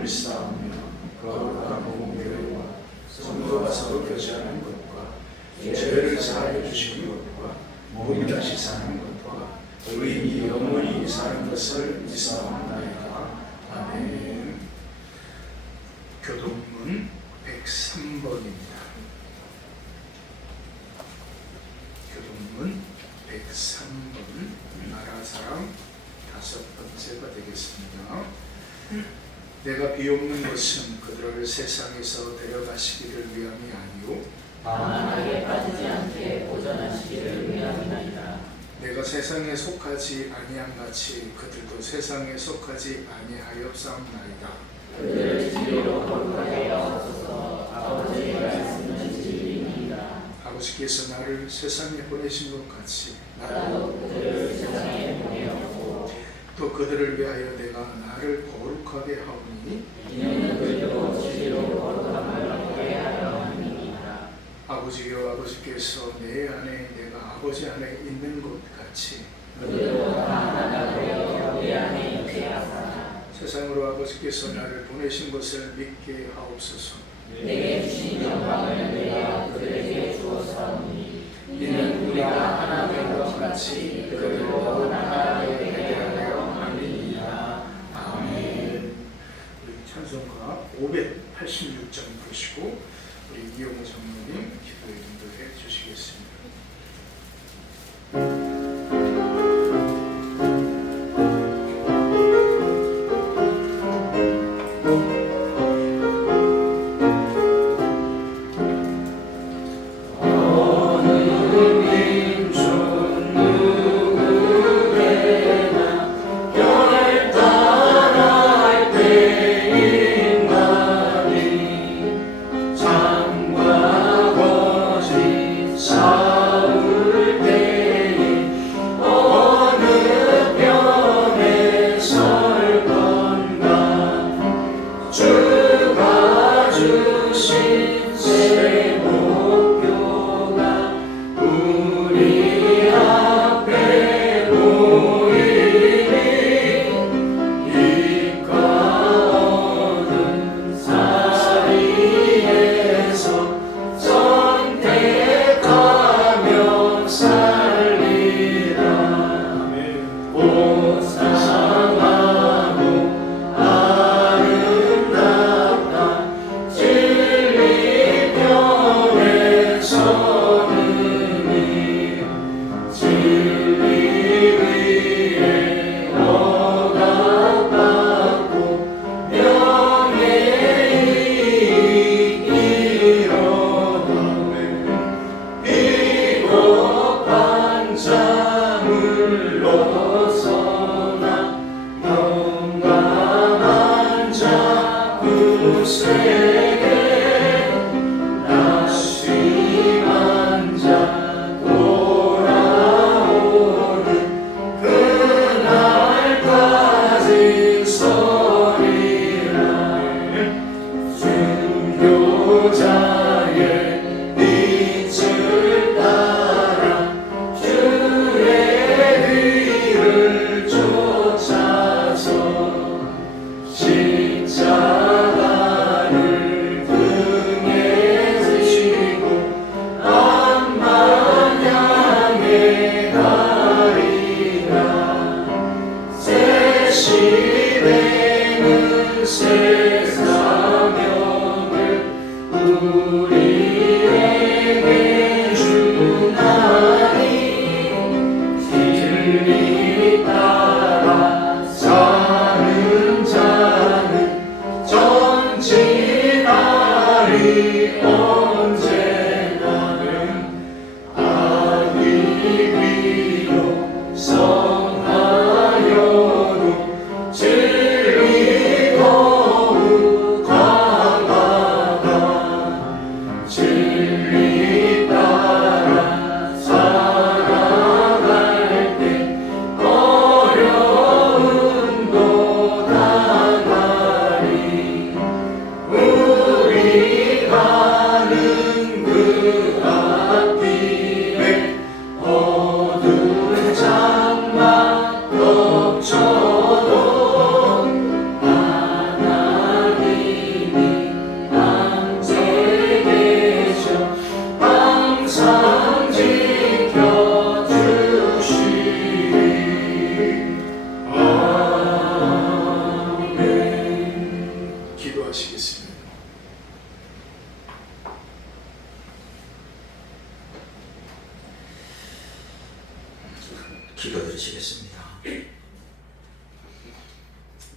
하나님을 쌓으며 거룩한 공교회와 성도가 서로 교제하는 것과 죄를 사하여 주시는 것과 몸이 다시 사는 것과 의인이 영원히 사는 것을 믿사옵나이다. 아멘. 교동문 103번입니다. 교동문 103번 나라사랑 5번째가 되겠습니다. 내가 비옵는 것은 그들을 세상에서 데려가시기를 위함이 아니요 방황하게 빠지지 않게 보전하시기를 위함이니라. 내가 세상에 속하지 아니한 같이 그들도 세상에 속하지 아니하였사옵나이다. 그들을 진리로 거룩하게 하옵소서. 아버지의 말씀은 진리이니이다. 아버지께서 나를 세상에 보내신 것 같이 나도 그들을 세상에 보내었고 또 그들을 위하여 내가 나를 거룩하게 하오니 이는 그들도 진리로 거룩함을 얻게 하려 함이니이다. 아버지여 아버지께서 내 안에 내가 아버지 안에 있는 것 같이 그들도 다 하나가 되어 우리 안에 있게 하사 세상으로 아버지께서 나를 보내신 것을 믿게 하옵소서. 내게 주신 영광을 내가 그들에게 주었사오니 이는 우리가 하나 된 것 같이 그들도 하나 되게 하려 함이니이다. 아멘. 우리 찬송가 586장 보시고 우리 이용우 장로님 기도에 인도해 주시겠습니다. 기도하시겠습니다. 기도드리시겠습니다.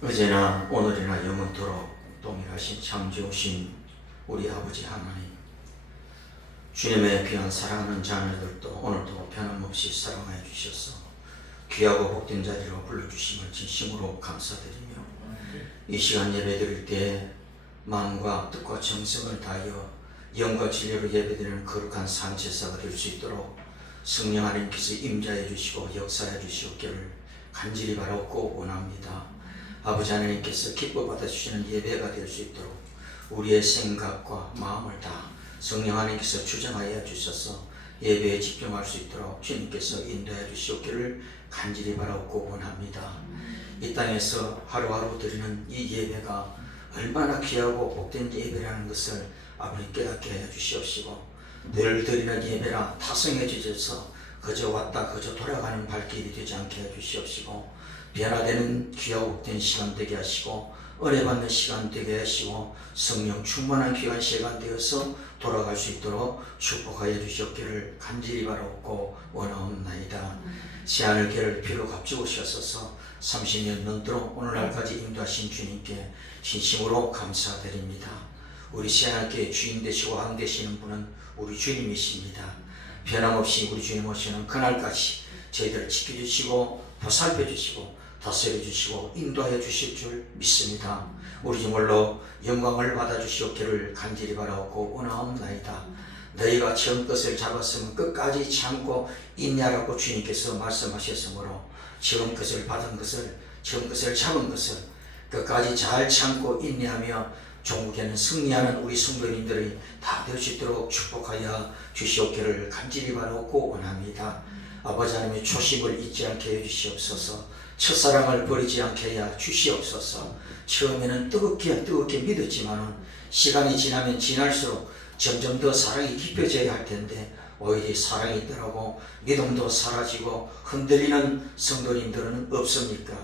어제나 오늘이나 영원토록 동일하신 창조신 우리 아버지 하나님, 주님의 귀한 사랑하는 자녀들도 오늘도 변함없이 사랑하여 주셔서 귀하고 복된 자리로 불러주심을 진심으로 감사드리며, 이 시간 예배드릴 때 마음과 뜻과 정성을 다하여 영과 진리로 예배드리는 거룩한 산제사가 될 수 있도록 성령 하나님께서 임자해 주시고 역사해 주시옵기를 간절히 바라옵고 원합니다. 아버지 하나님께서 기뻐 받아주시는 예배가 될 수 있도록 우리의 생각과 마음을 다 성령 하나님께서 주장하여 주셔서 예배에 집중할 수 있도록 주님께서 인도해 주시옵기를 간절히 바라옵고 원합니다. 이 땅에서 하루하루 드리는 이 예배가 얼마나 귀하고 복된 예배라는 것을 아버지 깨닫게 해 주시옵시고, 늘 드리는 예배라 타성해 주셔서 그저 왔다 그저 돌아가는 발길이 되지 않게 해 주시옵시고, 변화되는 귀하고 복된 시간 되게 하시고, 은혜받는 시간 되게 하시고, 성령 충만한 귀한 시간 되어서 돌아갈 수 있도록 축복하여 주시옵기를 간절히 바라옵고 원하옵나이다. 새하늘 계를 피로 값주으셨어서 30년 넘도록 오늘날까지 인도하신 주님께 진심으로 감사드립니다. 우리 새하늘교회 주인 되시고 왕 되시는 분은 우리 주님이십니다. 변함없이 우리 주님 오시는 그날까지 저희들을 지켜주시고 보살펴주시고 다스려주시고 인도하여 주실 줄 믿습니다. 우리 주물로 영광을 받아주시옵기를 간절히 바라옵고 원하옵나이다. 너희가 처음 것을 잡았으면 끝까지 참고 인내하라고 주님께서 말씀하셨으므로, 처음 것을 받은 것을, 처음 것을 잡은 것을 끝까지 잘 참고 인내하며 종국에는 승리하는 우리 성도님들이 다 될 수 있도록 축복하여 주시옵기를 간절히 바라옵고 원합니다. 아버지 하나님의 초심을 잊지 않게 해주시옵소서. 첫사랑을 버리지 않게 해 주시옵소서. 처음에는 뜨겁게 믿었지만 시간이 지나면 지날수록 점점 더 사랑이 깊어져야 할 텐데 오히려 사랑이 있더라고 믿음도 사라지고 흔들리는 성도님들은 없습니까?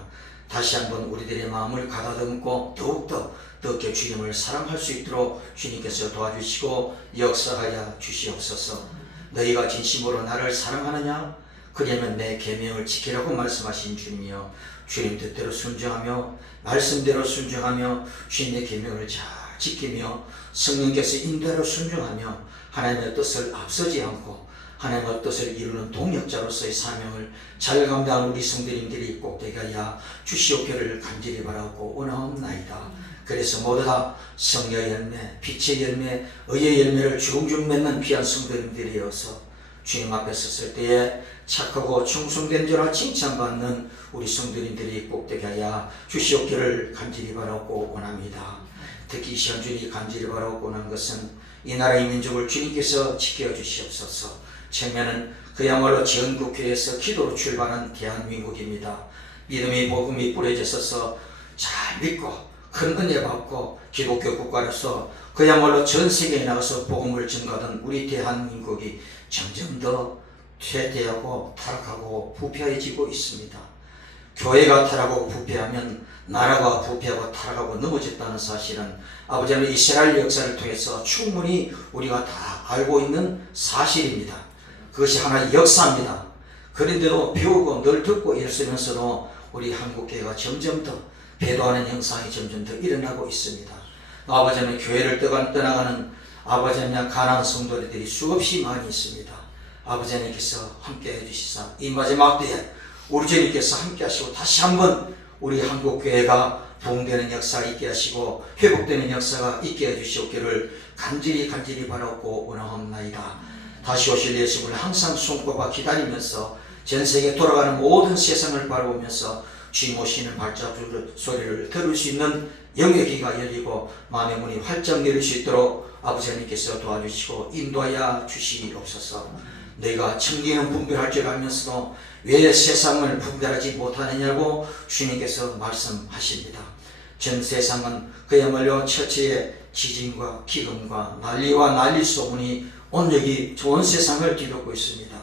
다시 한번 우리들의 마음을 가다듬고 더욱더 뜨겁게 주님을 사랑할 수 있도록 주님께서 도와주시고 역사하여 주시옵소서. 너희가 진심으로 나를 사랑하느냐? 그러면 내 계명을 지키라고 말씀하신 주님이여, 주님 뜻대로 순종하며 말씀대로 순종하며 주님의 계명을 잘 지키며 성령께서 인도하러 순종하며 하나님의 뜻을 앞서지 않고 하나님의 뜻을 이루는 동역자로서의 사명을 잘 감당하는 우리 성도님들이 꼭 되게 하여 주시옵기를 간절히 바라고 원하옵나이다. 그래서 모두 다 성령의 열매, 빛의 열매, 의의 열매를 중중 맺는 귀한 성도님들이어서 주님 앞에 섰을 때에 착하고 충성된 자라 칭찬받는 우리 성도님들이 꼭 되게 하여 주시옵기를 간절히 바라고 원합니다. 특히 이 시간 주님이 간절히 바라고 원하는 것은 이 나라의 민족을 주님께서 지켜주시옵소서. 처음에는 그야말로 전국교회에서 기도로 출발한 대한민국입니다. 믿음의 복음이 뿌려졌어서 잘 믿고 큰 은혜 받고 기독교 국가로서 그야말로 전 세계에 나가서 복음을 전가하던 우리 대한민국이 점점 더 쇠퇴하고 타락하고 부패해지고 있습니다. 교회가 타락하고 부패하면 나라가 부패하고 타락하고 넘어졌다는 사실은 아버지 하나님 이스라엘 역사를 통해서 충분히 우리가 다 알고 있는 사실입니다. 그것이 하나의 역사입니다. 그런데도 배우고 늘 듣고 있으면서도 우리 한국교회가 점점 더 배도하는 현상이 점점 더 일어나고 있습니다. 아버지 하나님 교회를 떠나가는 아버지 하나님 가난한 성도들이 수없이 많이 있습니다. 아버지 하나님께서 함께 해주시사 이 마지막 때에 우리 주님께서 함께 하시고 다시 한번 우리 한국교회가 부흥되는 역사가 있게 하시고 회복되는 역사가 있게 해주시옵기를 간절히 바라고 원하옵나이다. 다시 오실 예수님을 항상 손꼽아 기다리면서 전세계 돌아가는 모든 세상을 바라보면서 주님 오시는 발자국 소리를 들을 수 있는 영의 귀가 열리고 마음의 문이 활짝 열릴 수 있도록 아버지 하나님께서 도와주시고 인도하여 주시옵소서. 너희가 청기는 분별할 줄 알면서도 왜 세상을 분별하지 못하느냐고 주님께서 말씀하십니다. 전 세상은 그야말로 처치의 지진과 기근과 난리와 난리 소문이 온 세상을 뒤덮고 있습니다.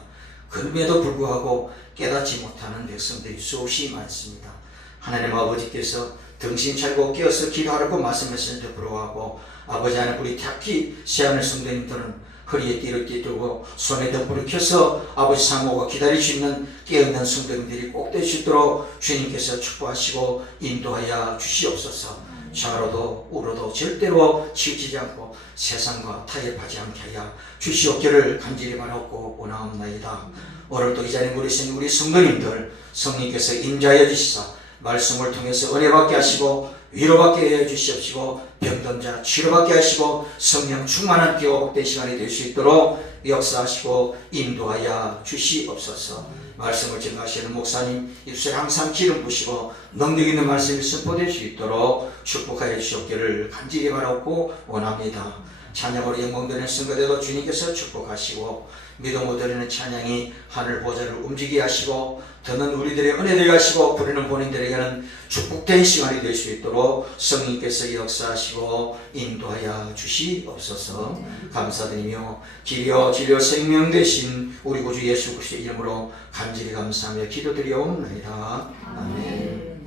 그럼에도 불구하고 깨닫지 못하는 백성들이 수없이 많습니다. 하나님 아버지께서 정신 차리고 깨어서 기도하라고 말씀하셨는데 불구하고 아버지 하나님 우리 특히 새하늘 성도님들은 허리에 띠를 띠들고 손에 덮불을 켜서 아버지 상호가 기다릴 수 있는 깨어있는 성도님들이 꼭 될 수 있도록 주님께서 축복하시고 인도하여 주시옵소서. 좌로도 우로도 절대로 치우치지 않고 세상과 타협하지 않게 하여 주시옵기를 간절히 바라옵고 원하옵나이다. 오늘도 이 자리에 모이신 우리 성도님들 성령께서 인자하여 주시사 말씀을 통해서 은혜받게 하시고 위로받게 해 주시옵시고 병든 자 치료받게 하시고 성령 충만한 기호 복된 시간이 될 수 있도록 역사하시고 인도하여 주시옵소서. 말씀을 증거하시는 목사님 입술에 항상 기름 부시고 능력 있는 말씀이 선포될 수 있도록 축복하여 주시옵기를 간절히 바라옵고 원합니다. 찬양으로 영광되는 성가대도 주님께서 축복하시고 믿음으로 드리는 찬양이 하늘 보좌를 움직이게 하시고 듣는 우리들의 은혜를 하시고 부르는 본인들에게는 축복된 시간이 될 수 있도록 성령께서 역사하시고 인도하여 주시옵소서. 감사드리며 길이요 진리요 생명 되신 우리 구주 예수 그리스도의 이름으로 간절히 감사하며 기도드리옵나이다. 아멘.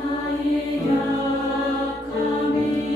나에게 족하네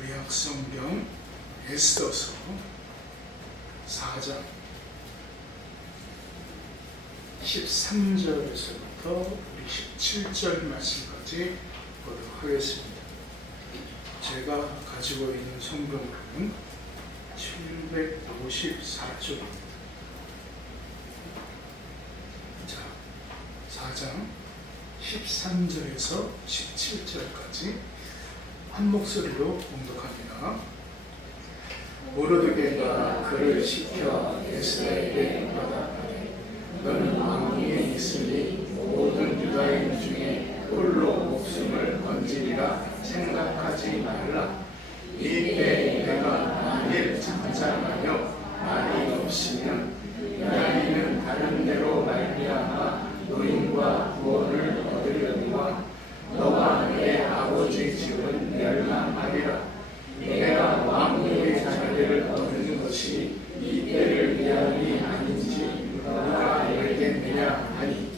구약 성경 에스더서 4장 13절에서부터 우리 17절 말씀까지 보도록 하겠습니다. 제가 가지고 있는 성경으로는 754쪽입니다. 자, 4장 13절에서 17절까지 한 목소리로 봉독합니다. 모르드게가 그를 시켜 에스더에게 받아가되 너는 왕궁에 있으니 모든 유다인 중에 홀로 목숨을 건지리라 생각하지 말라. 이때 내가 만일 잠잠하여 말이 없으면 유다인은 다른 데로 말미암아 노임과 구원을 얻으려니와 너와 내 아버지 집은 멸망하리라. 내가 왕후의 자리를 얻는 것이 이 때를 위함이 아닌지 누가 알겠느냐 하니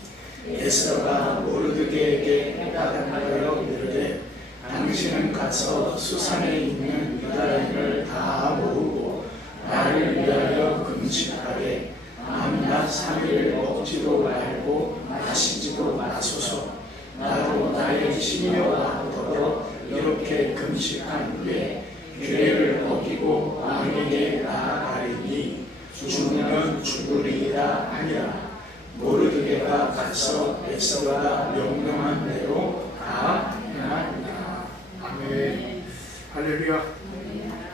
에스더가 모르드게에게 대답하여 이르되 당신은 가서 수산에 있는 유다인을 다 모으고 나를 위하여 금식하되 밤낮 3일 먹지도 말고 마시지도 마소서. 나도 나의 시녀와 더불어 이렇게 금식한 후에 규례를 어기고 왕에게 나아가리니 죽으면 죽으리라 하니라. 모르드게가 가서 에스더가 명령한 대로 다 행하니라. 아멘. 할렐루야.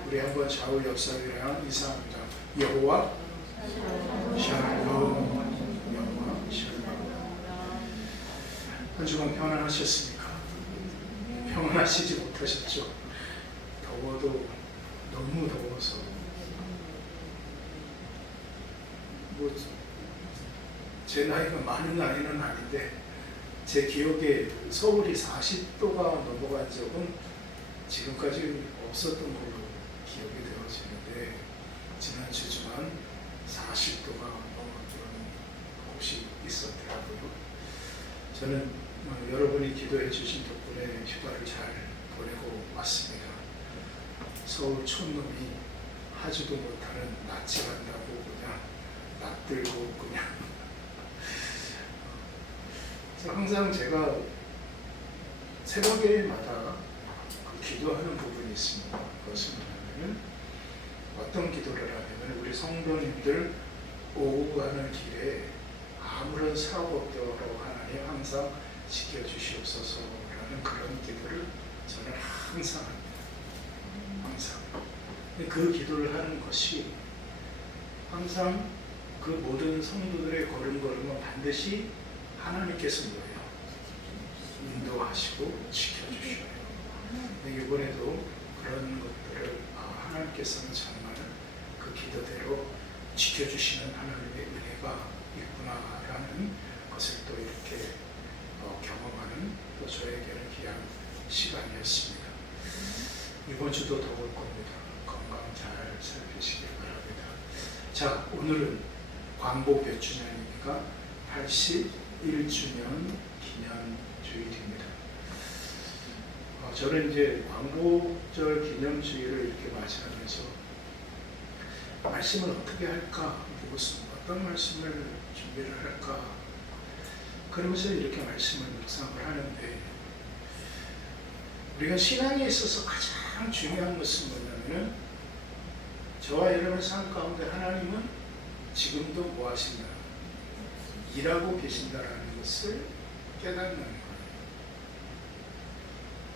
우리 한번 좌우 역사를 인사합니다. 여호와 샬롬. 여호와 샬롬. 한 주간 평안하셨습니까? 평안하시지 못하셨죠? 더워도 너무 더워서 제 나이가 많은 나이는 아닌데 제 기억에 서울이 40도가 넘어간 적은 지금까지 없었던 걸로 기억이 되어지는데 지난 주간 40도가 넘어간 곳이 있었더라고요. 저는 여러분이 기도해 주신 덕분에 휴가를 잘 보내고 왔습니다. 서울 촌놈이 하지도 못하는 낯이 간다고 그냥 낯들고 그냥 항상 제가 새벽에마다 기도하는 부분이 있습니다. 그것은 뭐냐면 어떤 기도를 하냐면 우리 성도님들 오고 가는 길에 아무런 사고 없도록 하나님 항상 지켜주시옵소서라는 그런 기도를 저는 항상 합니다. 항상. 그 기도를 하는 것이 항상 그 모든 성도들의 걸음걸음은 반드시 하나님께서 뭐예요? 인도하시고 지켜주셔요. 이번에도 그런 것들을 하나님께서는 정말 그 기도대로 지켜주시는 하나님의 은혜가 있구나라는 것을 또 이렇게 경험하는 또 저에게는 귀한 시간이었습니다. 이번 주도 더울 겁니다. 건강 잘 살피시길 바랍니다. 자, 오늘은 광복 몇 주년입니까? 81주년 기념주일입니다. 저는 이제 광복절 기념주일을 이렇게 맞이하면서 말씀을 어떻게 할까? 무슨 어떤 말씀을 준비를 할까? 그러면서 이렇게 말씀을 묵상을 하는데 우리가 신앙에 있어서 가장 중요한 것은 뭐냐면은 저와 여러분의 삶 가운데 하나님은 지금도 뭐 하신다? 일하고 계신다라는 것을 깨닫는 거예요.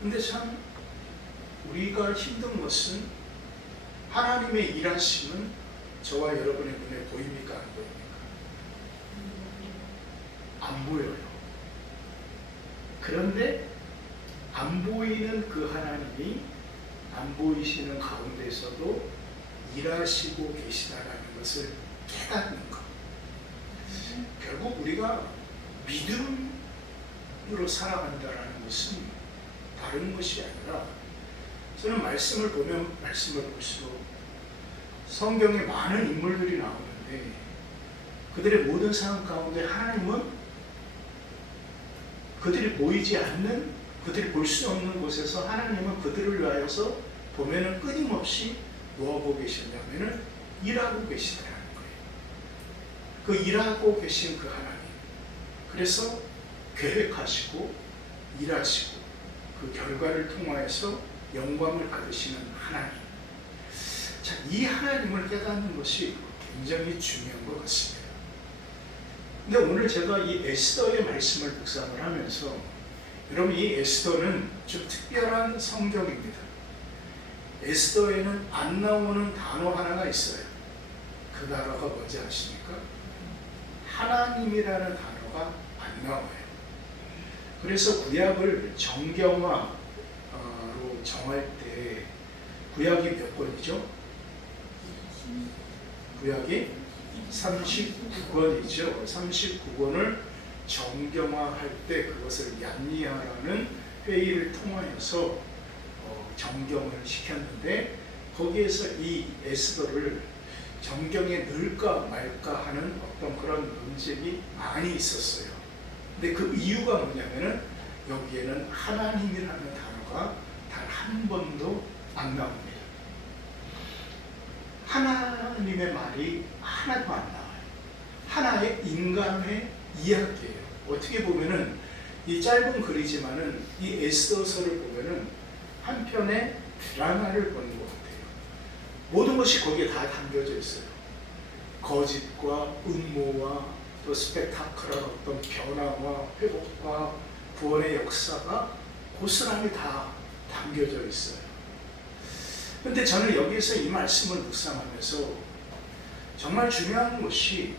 근데 참 우리가 힘든 것은 하나님의 일하심은 저와 여러분의 눈에 보입니까? 안 보입니까? 안 보여요. 그런데 안 보이는 그 하나님이 안 보이시는 가운데서도 일하시고 계시다라는 것을 깨닫는 것. 결국 우리가 믿음으로 살아간다라는 것은 다른 것이 아니라 저는 말씀을 보면 말씀을 볼수록 성경에 많은 인물들이 나오는데 그들의 모든 상황 가운데 하나님은 그들이 보이지 않는, 그들이 볼 수 없는 곳에서 하나님은 그들을 위하여서 보면은 끊임없이 뭐하고 계시냐면은 일하고 계시더라는 거예요. 그 일하고 계신 그 하나님. 그래서 계획하시고 일하시고 그 결과를 통하여서 영광을 받으시는 하나님. 자, 이 하나님을 깨닫는 것이 굉장히 중요한 것 같습니다. 근데 오늘 제가 이 에스더의 말씀을 묵상을 하면서 여러분 이 에스더는 좀 특별한 성경입니다. 에스더에는 안 나오는 단어 하나가 있어요. 그 단어가 뭔지 아십니까? 하나님이라는 단어가 안 나와요. 그래서 구약을 정경화로 정할 때 구약이 몇 권이죠? 구약이 39권이죠. 39권을 정경화할 때 그것을 얀니아라는 회의를 통하여서 정경을 시켰는데 거기에서 이 에스더를 정경에 넣을까 말까 하는 어떤 그런 논쟁이 많이 있었어요. 근데 그 이유가 뭐냐면은 여기에는 하나님이라는 단어가 단 한 번도 안 나옵니다. 하나님의 말이 하나도 안 나와요. 하나의 인간의 이야기예요. 어떻게 보면은 이 짧은 글이지만은 이 에스더서를 보면은 한편의 드라마를 보는 것 같아요. 모든 것이 거기에 다 담겨져 있어요. 거짓과 음모와 또 스펙타클한 어떤 변화와 회복과 구원의 역사가 고스란히 다 담겨져 있어요. 그런데 저는 여기에서 이 말씀을 묵상하면서 정말 중요한 것이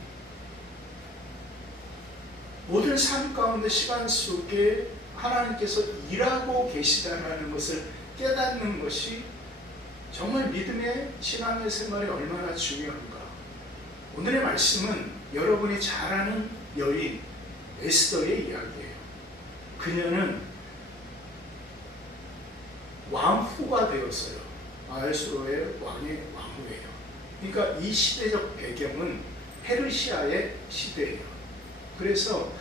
모든 삶 가운데 시간 속에 하나님께서 일하고 계시다는 것을 깨닫는 것이 정말 믿음의 신앙의 생활이 얼마나 중요한가. 오늘의 말씀은 여러분이 잘 아는 여인 에스더의 이야기예요. 그녀는 왕후가 되었어요. 아하수에로의 왕의 왕후예요. 그러니까 이 시대적 배경은 페르시아의 시대예요. 그래서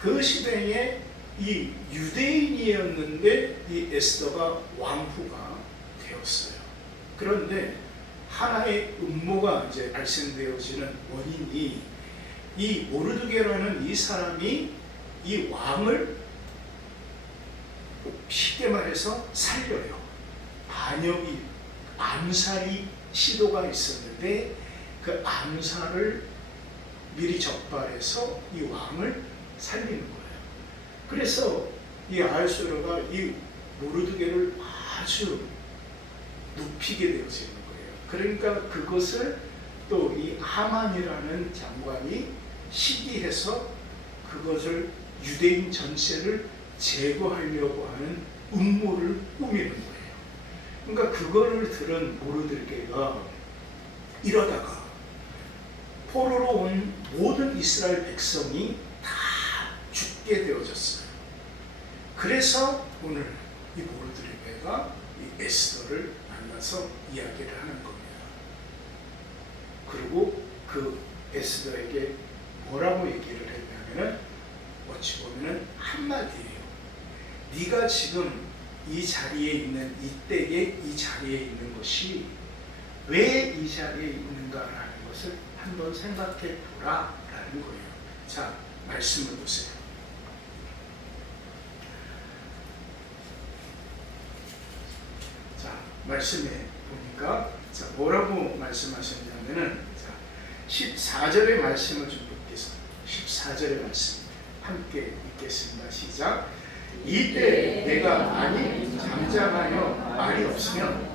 그 시대에 이 유대인이었는데 이 에스더가 왕후가 되었어요. 그런데 하나의 음모가 이제 발생되어지는 원인이 이 모르드게라는 이 사람이 이 왕을 쉽게 말해서 살려요. 반역이 암살이 시도가 있었는데 그 암살을 미리 적발해서 이 왕을 살리는 거예요. 그래서 이 아하수에로가 이 모르드게를 아주 눕히게 되어지는 거예요. 그러니까 그것을 또 이 하만이라는 장관이 시기해서 그것을 유대인 전체를 제거하려고 하는 음모를 꾸미는 거예요. 그러니까 그거를 들은 모르드게가 이러다가 포로로 온 모든 이스라엘 백성이 다 죽게 되어졌어요. 그래서 오늘 이 모르드게가 이 에스더를 만나서 이야기를 하는 겁니다. 그리고 그 에스더에게 뭐라고 얘기를 했냐면은 어찌 보면은 한마디예요. 네가 지금 이 자리에 있는 이때에 이 자리에 있는 것이 왜 이 자리에 있는가라는 것을 한번 생각해 보라라는 거예요. 자, 말씀을 보세요. 자, 말씀에 보니까 자, 뭐라고 말씀하셨냐면은 자, 14절의 말씀을 좀 읽겠습니다. 14절의 말씀 함께 읽겠습니다. 시작. 이때 내가 많이 잠잠하여 말이 없으면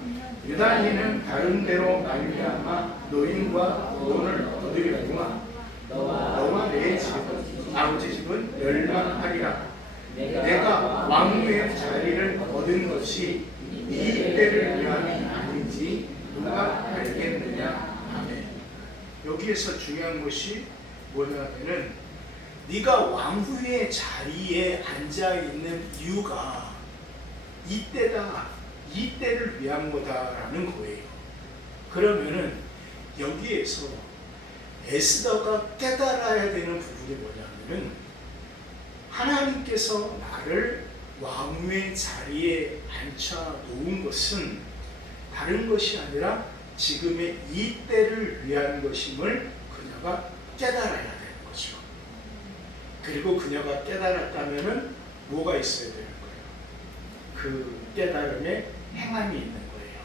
유다인은 다른 데로 말미암아 노인과 돈을 얻으려니와 너와 내 집은 아버지 집은 멸망하리라. 내가 왕후의 자리를 얻은 것이 이 때를 위함이 아닌지 누가 알겠느냐. 아멘. 여기에서 중요한 것이 뭐냐면은 네가 왕후의 자리에 앉아 있는 이유가 이때다, 이때를 위한 거다라는 거예요. 그러면은 여기에서 에스더가 깨달아야 되는 부분이 뭐냐면은 하나님께서 나를 왕후의 자리에 앉혀 놓은 것은 다른 것이 아니라 지금의 이 때를 위한 것임을 그녀가 깨달아야 되는 거죠. 그리고 그녀가 깨달았다면은 뭐가 있어야 되는 거예요? 그 깨달음에 행함이 있는 거예요.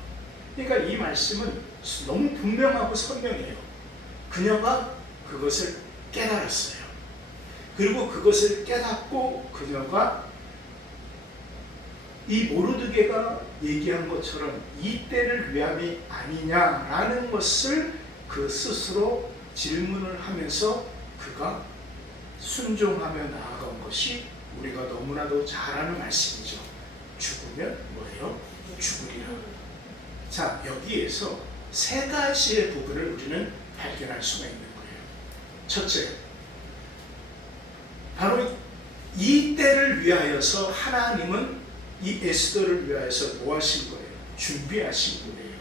그러니까 이 말씀은 너무 분명하고 선명해요. 그녀가 그것을 깨달았어요. 그리고 그것을 깨닫고 그녀가 이 모르드게가 얘기한 것처럼 이 때를 위함이 아니냐라는 것을 그 스스로 질문을 하면서 그가 순종하며 나아간 것이 우리가 너무나도 잘 아는 말씀이죠. 죽으면 뭐예요? 죽으리라. 자, 여기에서 세 가지의 부분을 우리는 발견할 수가 있는 거예요. 첫째, 바로 이 때를 위하여서 하나님은 이 에스더를 위하여서 뭐 하신 거예요? 준비하신 거예요.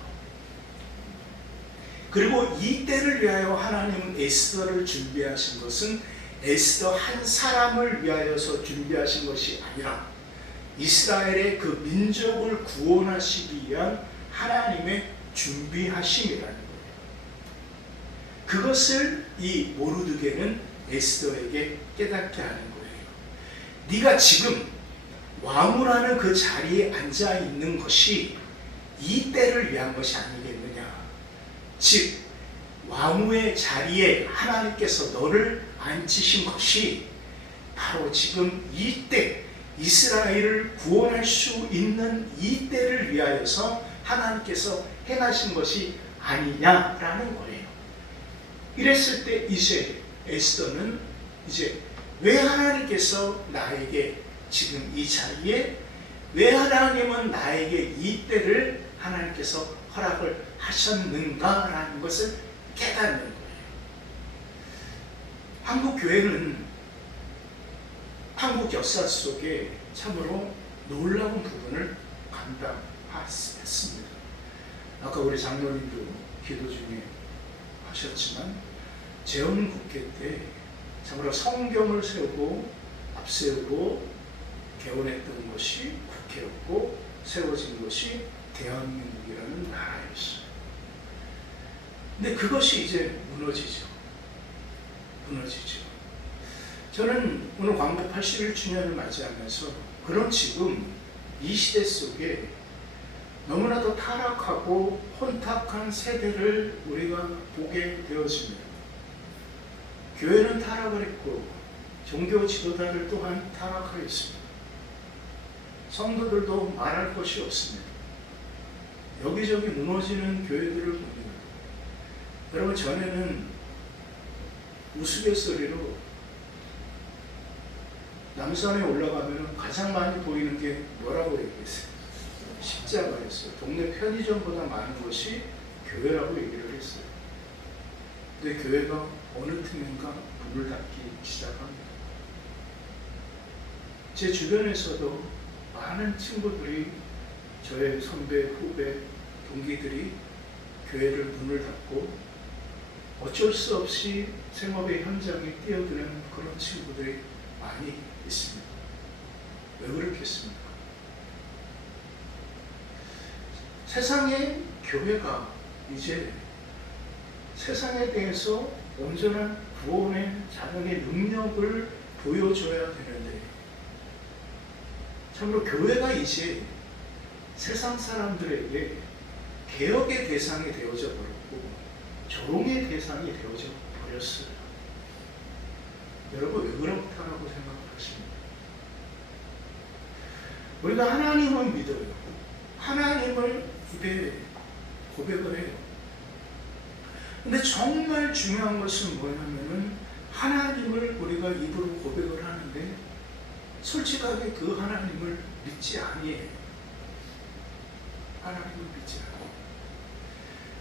그리고 이 때를 위하여 하나님은 에스더를 준비하신 것은 에스더 한 사람을 위하여서 준비하신 것이 아니라 이스라엘의 그 민족을 구원하시기 위한 하나님의 준비하심이라는 거예요. 그것을 이 모르드게는 에스더에게 깨닫게 하는 거예요. 네가 지금 왕후라는 그 자리에 앉아 있는 것이 이 때를 위한 것이 아니겠느냐. 즉 왕후의 자리에 하나님께서 너를 앉히신 것이 바로 지금 이 때 이스라엘을 구원할 수 있는 이 때를 위하여서 하나님께서 행하신 것이 아니냐라는 거예요. 이랬을 때 이제 에스더는 이제 왜 하나님께서 나에게 지금 이 자리에 왜 하나님은 나에게 이 때를 하나님께서 허락을 하셨는가라는 것을 깨닫는 거예요. 한국 교회는 한국 역사 속에 참으로 놀라운 부분을 감당했습니다. 아까 우리 장로님도 기도 중에 하셨지만 재헌국회 때 참으로 성경을 세우고 앞세우고 개원했던 것이 국회였고 세워진 것이 대한민국이라는 나라였어요. 근데 그것이 이제 무너지죠. 저는 오늘 광복 81주년을 맞이하면서 그런 지금 이 시대 속에 너무나도 타락하고 혼탁한 세대를 우리가 보게 되어집니다. 교회는 타락을 했고 종교 지도자들 또한 타락하였습니다. 성도들도 말할 것이 없습니다. 여기저기 무너지는 교회들을 봅니다. 여러분, 전에는 우스갯소리로 남산에 올라가면 가장 많이 보이는 게 뭐라고 얘기했어요? 십자가였어요. 동네 편의점보다 많은 것이 교회라고 얘기를 했어요. 근데 교회가 어느 틈인가 문을 닫기 시작합니다. 제 주변에서도 많은 친구들이, 저의 선배, 후배, 동기들이 교회를 문을 닫고 어쩔 수 없이 생업의 현장에 뛰어드는 그런 친구들이 많이 있습니다. 왜 그렇겠습니까? 세상의 교회가 이제 세상에 대해서 온전한 구원의 자랑의 능력을 보여줘야 되는데, 참으로 교회가 이제 세상 사람들에게 개혁의 대상이 되어져 버렸고 조롱의 대상이 되어져 버렸어요. 여러분, 왜 그렇다라고 생각하십니까? 우리가 하나님을 믿어요. 하나님을 입에 고백을 해요. 근데 정말 중요한 것은 뭐냐면은 하나님을 우리가 입으로 고백을 하는데 솔직하게 그 하나님을 믿지 아니에요. 하나님을 믿지 않아요.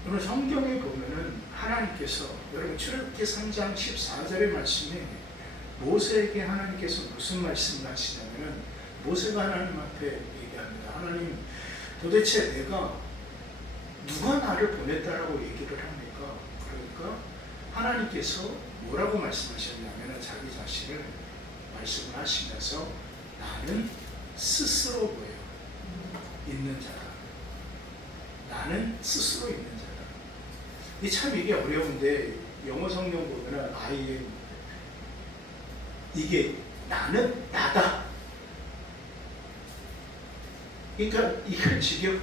오늘 성경에 보면은 하나님께서, 여러분 출애굽기 3장 14절의 말씀에 모세에게 하나님께서 무슨 말씀을 하시냐면은, 모세가 하나님 앞에 얘기합니다. 하나님, 도대체 내가 누가 나를 보냈다라고 얘기를 합니까? 그러니까 하나님께서 뭐라고 말씀하셨냐면 자기 자신을 말씀을 하시면서 나는 스스로 뭐예요? 있는 자다. 나는 스스로 있는 자다. 이게 어려운데 영어 성경 보면은 I am, 이게 나는 나다. 그러니까 이걸 지금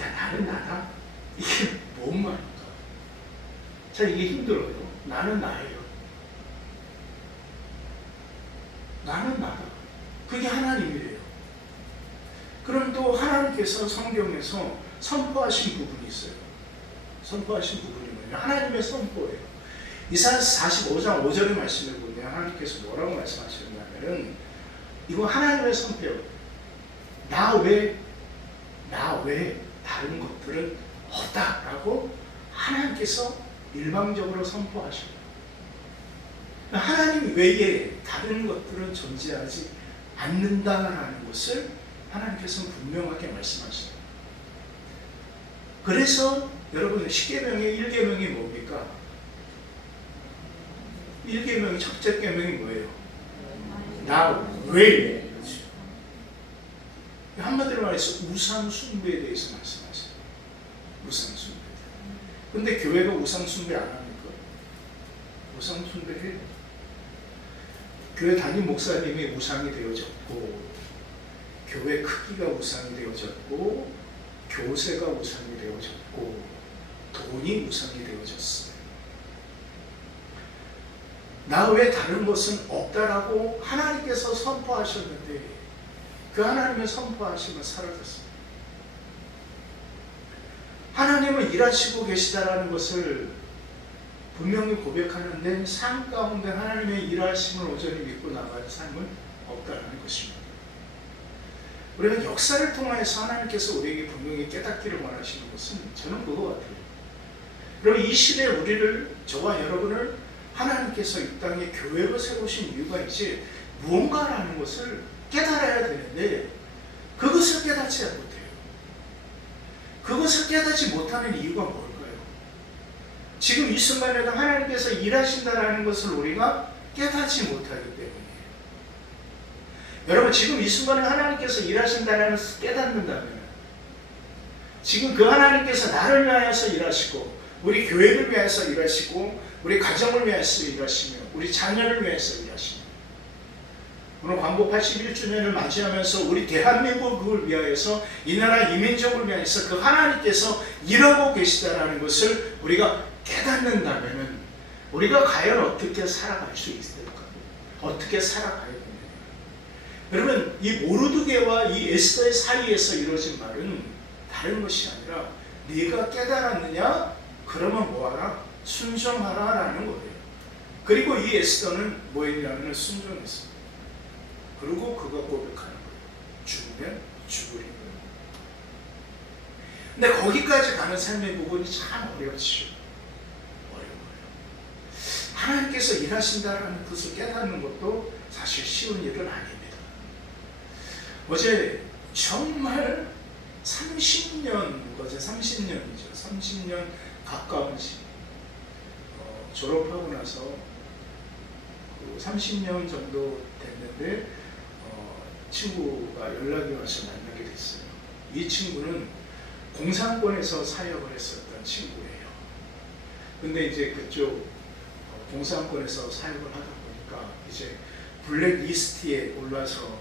야 나는 나다? 이게 뭔 말인가? 자, 이게 힘들어요. 나는 나예요. 나는 나다. 그게 하나님이래요. 그럼 또 하나님께서 성경에서 선포하신 부분이 있어요. 선포하신 부분이 뭐냐면 하나님의 선포예요. 이사야서 45장 5절의 말씀을 보면 하나님께서 뭐라고 말씀하시냐면은 이거 하나님의 선포예요. 나 외 다른 것들은 없다라고 하나님께서 일방적으로 선포하셔요. 하나님 외에 다른 것들은 존재하지 않는다라는 것을 하나님께서는 분명하게 말씀하시죠. 그래서 여러분 10계명의 1계명이 뭡니까? 1계명의 첫째 계명이 뭐예요? 나 외에. 한마디로 말해서 우상 숭배에 대해서 말씀하세요. 우상 숭배. 근데 교회가 우상 숭배 안 합니까? 우상 숭배를 교회 담임 목사님이 우상이 되어졌고, 교회 크기가 우상이 되어졌고, 교세가 우상이 되어졌고, 돈이 우상이 되어졌어요. 나 외에 다른 것은 없다라고 하나님께서 선포하셨는데 그 하나님의 선포하심은 사라졌습니다. 하나님은 일하시고 계시다라는 것을 분명히 고백하는데 삶 가운데 하나님의 일하심을 온전히 믿고 나가는 삶은 없다는 것입니다. 우리가 역사를 통해서 하나님께서 우리에게 분명히 깨닫기를 원하시는 것은 저는 그거 같아요. 그럼 이 시대에 우리를, 저와 여러분을 하나님께서 이 땅에 교회로 세우신 이유가 이제 무언가라는 것을 깨달아야 되는데 그것을 깨닫지 못해요. 그것을 깨닫지 못하는 이유가 뭘까요? 지금 이 순간에도 하나님께서 일하신다는 것을 우리가 깨닫지 못하기 때문이에요. 여러분, 지금 이 순간에 하나님께서 일하신다는 것을 깨닫는다면 지금 그 하나님께서 나를 위하여서 일하시고 우리 교회를 위해서 일하시고 우리 가정을 위해서 일하시며 우리 자녀를 위해서 일하시며 오늘 광복 81주년을 맞이하면서 우리 대한민국을 위하여서 이 나라 이민족을 위하여서 그 하나님께서 일하고 계시다는 것을 우리가 깨닫는다면 우리가 과연 어떻게 살아갈 수 있을까? 어떻게 살아가야 되느냐? 여러분, 이 모르드게와 이 에스더의 사이에서 이루어진 말은 다른 것이 아니라 네가 깨달았느냐? 그러면 뭐하라? 순종하라 라는 거예요. 그리고 이 에스더는 뭐였냐면 순종했어요. 그리고 그가 고백하는 거예요. 죽으면 죽으리. 근데 거기까지 가는 삶의 부분이 참 어렵지요. 어려워요. 하나님께서 일하신다는 것을 깨닫는 것도 사실 쉬운 일은 아닙니다. 어제 정말 30년이죠. 30년 가까운 시간. 졸업하고 나서 30년 정도 됐는데 친구가 연락이 와서 만나게 됐어요. 이 친구는 공산권에서 사역을 했었던 친구예요. 근데 이제 그쪽 공산권에서 사역을 하다 보니까 이제 블랙리스트에 올라서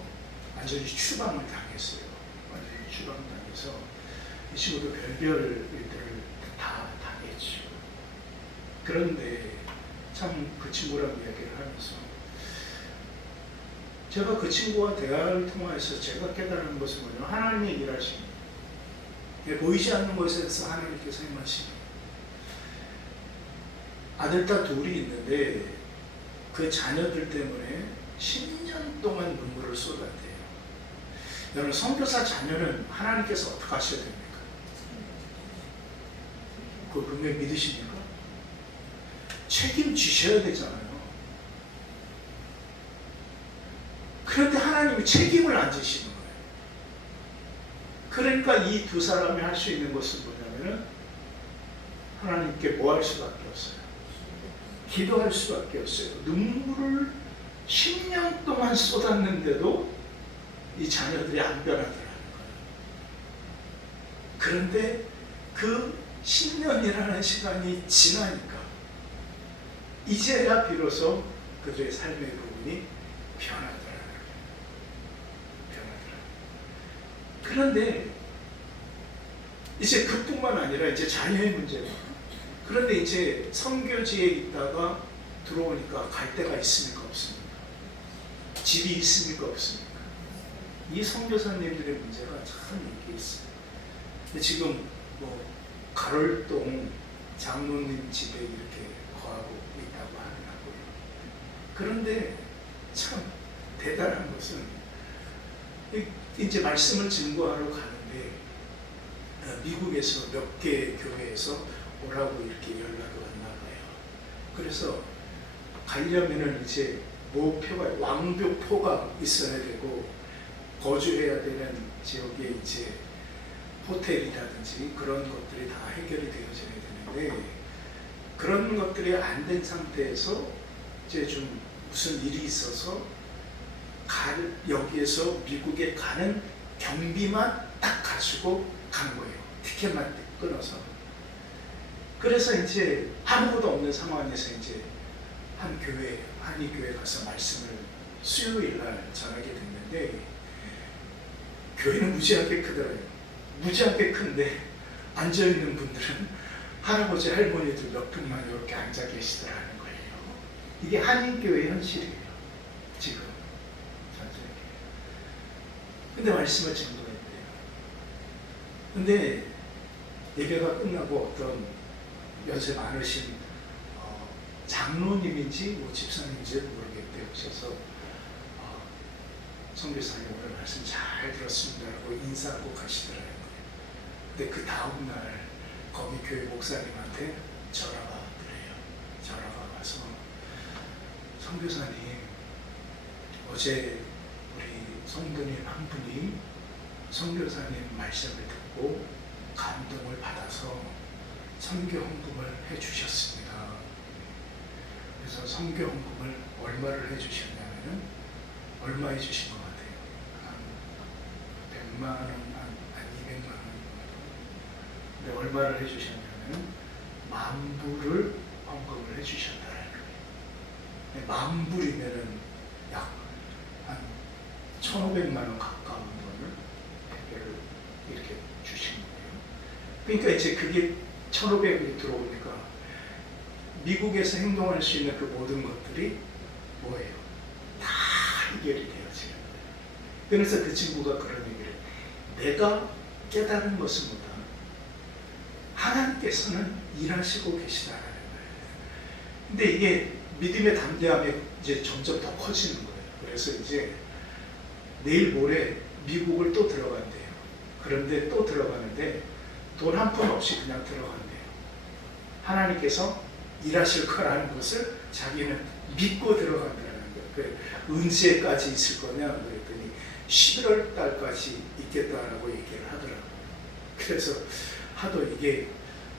완전히 추방을 당했어요. 완전히 추방을 당해서 이 친구도 별별 일들을 다 당했죠. 그런데 참 그 친구랑 이야기를 하면서 제가 그 친구와 대화를 통해서 제가 깨달은 것은 뭐냐면 하나님의 일하심, 보이지 않는 것에서 하나님께서 행하시는 아들딸 둘이 있는데 그 자녀들 때문에 10년 동안 눈물을 쏟았대요. 여러분, 선교사 자녀는 하나님께서 어떻게 하셔야 됩니까? 그걸 분명히 믿으십니까? 책임지셔야 되잖아요. 그런데 하나님이 책임을 안 지시는 거예요. 그러니까 이 두 사람이 할 수 있는 것은 뭐냐면은 하나님께 뭐 할 수밖에 없어요. 기도할 수밖에 없어요. 눈물을 10년 동안 쏟았는데도 이 자녀들이 안 변하더라는 거예요. 그런데 그 10년이라는 시간이 지나니까 이제야 비로소 그들의 삶의 부분이 변하더라고요. 그런데 이제 그뿐만 아니라 이제 자녀의 문제다. 그런데 이제 선교지에 있다가 들어오니까 갈 데가 있습니까? 없습니까? 집이 있습니까? 없습니까? 이 선교사님들의 문제가 참 이게 있어요. 근데 지금 뭐 가롤동 장로님 집에 이렇게 거하고 있다고 하더라고요. 그런데 참 대단한 것은 이제 말씀을 증거하러 가는데 미국에서 몇 개 교회에서 오라고 이렇게 연락이 왔나 봐요. 그래서 가려면은 이제 목표가 왕복표가 있어야 되고 거주해야 되는 지역에 이제 호텔이라든지 그런 것들이 다 해결이 되어져야 되는데 그런 것들이 안 된 상태에서 이제 좀 무슨 일이 있어서 여기에서 미국에 가는 경비만 딱 가지고 간 거예요. 티켓만 끊어서. 그래서 이제 아무것도 없는 상황에서 이제 한 교회, 한의교회 가서 말씀을 수요일 날 전하게 됐는데 교회는 무지하게 크더라고요. 무지하게 큰데 앉아있는 분들은 할아버지, 할머니들 몇 분만 이렇게 앉아 계시더라는 거예요. 이게 한인교회 현실이에요. 지금 전체에. 근데 말씀을 증거했대요. 근데 예배가 끝나고 어떤 연세 많으신 장로님인지 뭐 집사님인지 모르겠대요. 오셔서 선교사님 오늘 말씀 잘 들었습니다 라고 인사하고 가시더라고요. 근데 그 다음날 거기 교회 목사님한테 전화가 왔더래요. 전화가 와서 선교사님 어제 우리 성도님 한 분이 선교사님 말씀을 듣고 감동을 받아서 선교 헌금을 해주셨습니다. 그래서 선교 헌금을 얼마를 해주셨냐면은 얼마 해주신 것 같아요? 한 100만 원, 한 200만 원 정도. 근데 얼마를 해주셨냐면은 10,000불을 헌금을 해주셨다는 거예요. 10,000불이면은 약 한 1,500만 원 가까운 돈을 이렇게 주신 거예요. 그러니까 이제 그게 1,500이 들어오니까 미국에서 행동할 수 있는 그 모든 것들이 뭐예요? 다 해결이 되어지는 거예요. 그래서 그 친구가 그런 얘기를 해요. 내가 깨달은 것은 뭐다? 하나님께서는 일하시고 계시다라는 거예요. 근데 이게 믿음의 담대함이 이제 점점 더 커지는 거예요. 그래서 이제 내일 모레 미국을 또 들어간대요. 그런데 또 들어가는데 돈 한 푼 없이 그냥 들어간대요. 하나님께서 일하실 거라는 것을 자기는 믿고 들어간다는 거예요. 그 언제까지 있을 거냐 그랬더니 11월 달까지 있겠다라고 얘기를 하더라고요. 그래서 하도 이게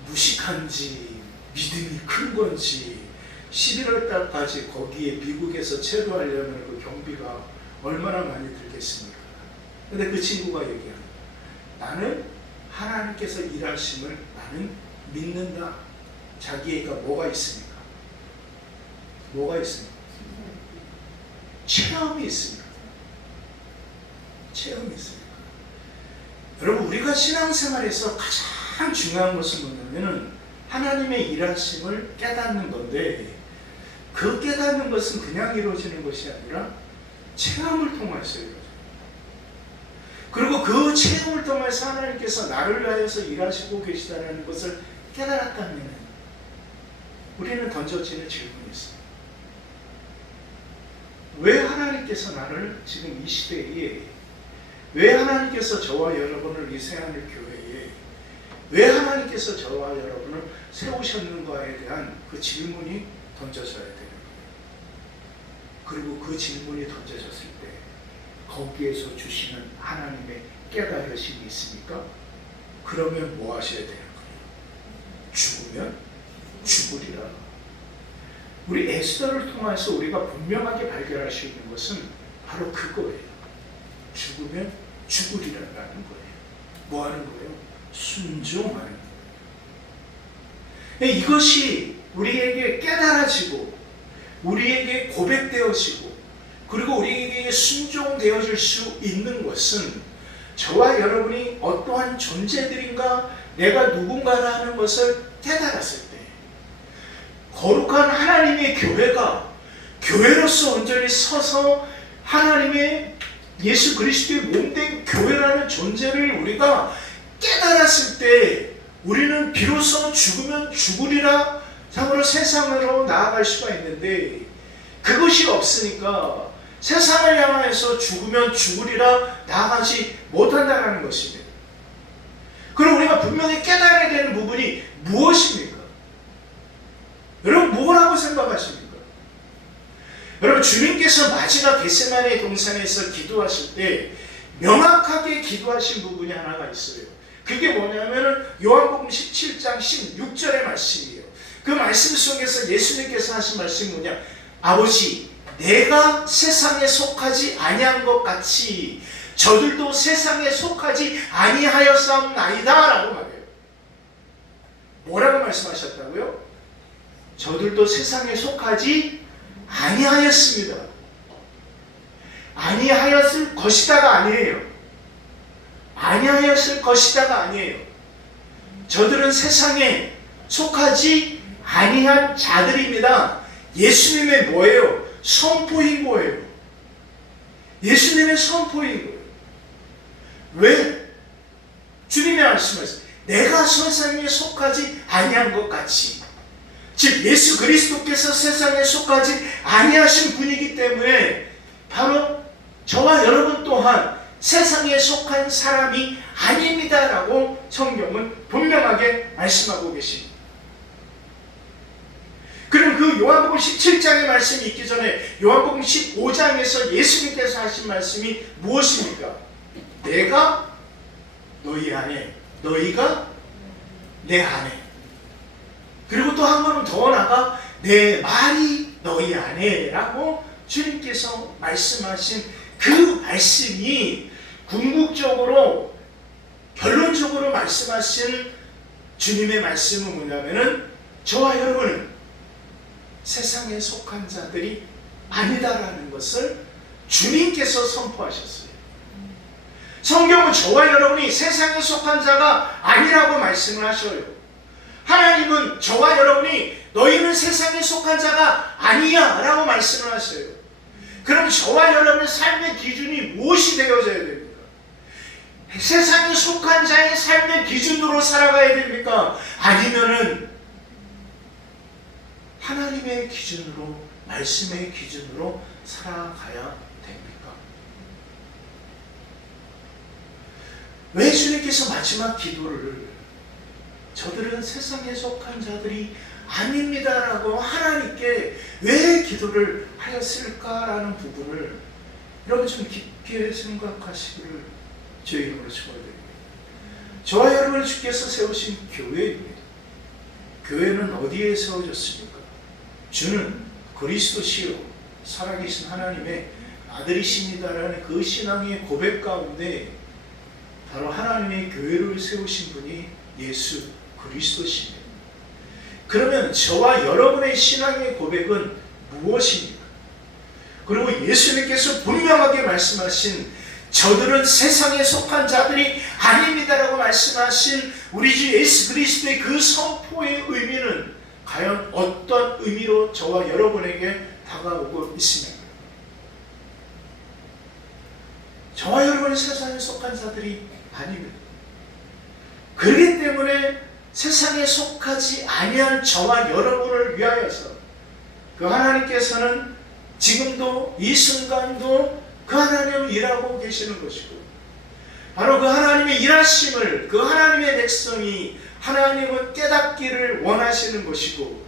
무식한지 믿음이 큰 건지 11월 달까지 거기에 미국에서 체류하려면 그 경비가 얼마나 많이 들겠습니까? 근데 그 친구가 얘기합니다. 나는 하나님께서 일하심을 나는 믿는다. 자기애가 뭐가 있습니까? 뭐가 있습니까? 체험이 있습니까? 체험이 있습니까? 여러분 우리가 신앙생활에서 가장 중요한 것은 뭐냐면은 하나님의 일하심을 깨닫는 건데 그 깨닫는 것은 그냥 이루어지는 것이 아니라 체험을 통해서 이루어져요. 그리고 그 체험을 통해서 하나님께서 나를 위하여서 일하시고 계시다는 것을 깨달았다면 우리는 던져지는 질문이 있어요. 왜 하나님께서 나를 지금 이 시대에 왜 하나님께서 저와 여러분을 이 새하늘 교회에 왜 하나님께서 저와 여러분을 세우셨는가에 대한 그 질문이 던져져야 되는 거예요. 그리고 그 질문이 던져졌을 때 거기에서 주시는 하나님의 깨달으심이 있습니까? 그러면 뭐 하셔야 되는 거예요? 죽으면 죽으리라. 우리 에스더를 통해서 우리가 분명하게 발견할 수 있는 것은 바로 그거예요. 죽으면 죽으리라는 거예요. 뭐 하는 거예요? 순종하는 거예요. 이것이 우리에게 깨달아지고 우리에게 고백되어지고 그리고 우리에게 순종되어질 수 있는 것은 저와 여러분이 어떠한 존재들인가, 내가 누군가라는 것을 깨달았을 때, 거룩한 하나님의 교회가 교회로서 온전히 서서 하나님의 예수 그리스도의 몸된 교회라는 존재를 우리가 깨달았을 때 우리는 비로소 죽으면 죽으리라 참으로 세상으로 나아갈 수가 있는데, 그것이 없으니까 세상을 향해서 죽으면 죽으리라 나아가지 못한다는 것입니다. 그럼 우리가 분명히 깨달아야 되는 부분이 무엇입니까? 여러분, 뭐라고 생각하십니까? 여러분, 주님께서 마지막 겟세마네 동산에서 기도하실 때 명확하게 기도하신 부분이 하나가 있어요. 그게 뭐냐면은 요한복음 17장 16절의 말씀이에요. 그 말씀 속에서 예수님께서 하신 말씀이 뭐냐? 아버지, 내가 세상에 속하지 아니한 것 같이 저들도 세상에 속하지 아니하였사옵나이다 라고 말해요. 뭐라고 말씀하셨다고요? 저들도 세상에 속하지 아니하였습니다. 아니하였을 것이다가 아니에요. 아니하였을 것이다가 아니에요. 저들은 세상에 속하지 아니한 자들입니다. 예수님의 뭐예요? 선포인 거예요. 예수님의 선포인 거예요. 왜? 주님의 말씀하셨어요. 내가 세상에 속하지 아니한 것 같이, 즉 예수 그리스도께서 세상에 속하지 아니하신 분이기 때문에 바로 저와 여러분 또한 세상에 속한 사람이 아닙니다라고 성경은 분명하게 말씀하고 계십니다. 그럼 그 요한복음 17장의 말씀이 있기 전에 요한복음 15장에서 예수님께서 하신 말씀이 무엇입니까? 내가 너희 안에, 너희가 내 안에, 그리고 또 한 걸음 더 나아가 내 말이 너희 안에 라고 주님께서 말씀하신 그 말씀이 궁극적으로 결론적으로 말씀하신 주님의 말씀은 뭐냐면은 저와 여러분은 세상에 속한 자들이 아니다라는 것을 주님께서 선포하셨어요. 성경은 저와 여러분이 세상에 속한 자가 아니라고 말씀을 하셔요. 하나님은 저와 여러분이 너희는 세상에 속한 자가 아니야 라고 말씀을 하셔요. 그럼 저와 여러분의 삶의 기준이 무엇이 되어져야 됩니까? 세상에 속한 자의 삶의 기준으로 살아가야 됩니까? 아니면은 하나님의 기준으로, 말씀의 기준으로 살아가야 됩니까? 왜 주님께서 마지막 기도를 저들은 세상에 속한 자들이 아닙니다라고 하나님께 왜 기도를 하였을까라는 부분을 여러분 좀 깊게 생각하시기를 주의 이름으로 축원드립니다. 저와 여러분을 주께서 세우신 교회입니다. 교회는 어디에 세워졌습니까? 주는 그리스도시요 살아계신 하나님의 아들이십니다라는 그 신앙의 고백 가운데 바로 하나님의 교회를 세우신 분이 예수 그리스도십니다. 그러면 저와 여러분의 신앙의 고백은 무엇입니까? 그리고 예수님께서 분명하게 말씀하신 저들은 세상에 속한 자들이 아닙니다라고 말씀하신 우리 주 예수 그리스도의 그 선포의 의미는 과연 어떤 의미로 저와 여러분에게 다가오고 있습니까? 저와 여러분이 세상에 속한 자들이 아닙니다. 그렇기 때문에 세상에 속하지 아니한 저와 여러분을 위하여서 그 하나님께서는 지금도 이 순간도 그 하나님을 일하고 계시는 것이고, 바로 그 하나님의 일하심을 그 하나님의 백성이 하나님을 깨닫기를 원하시는 것이고,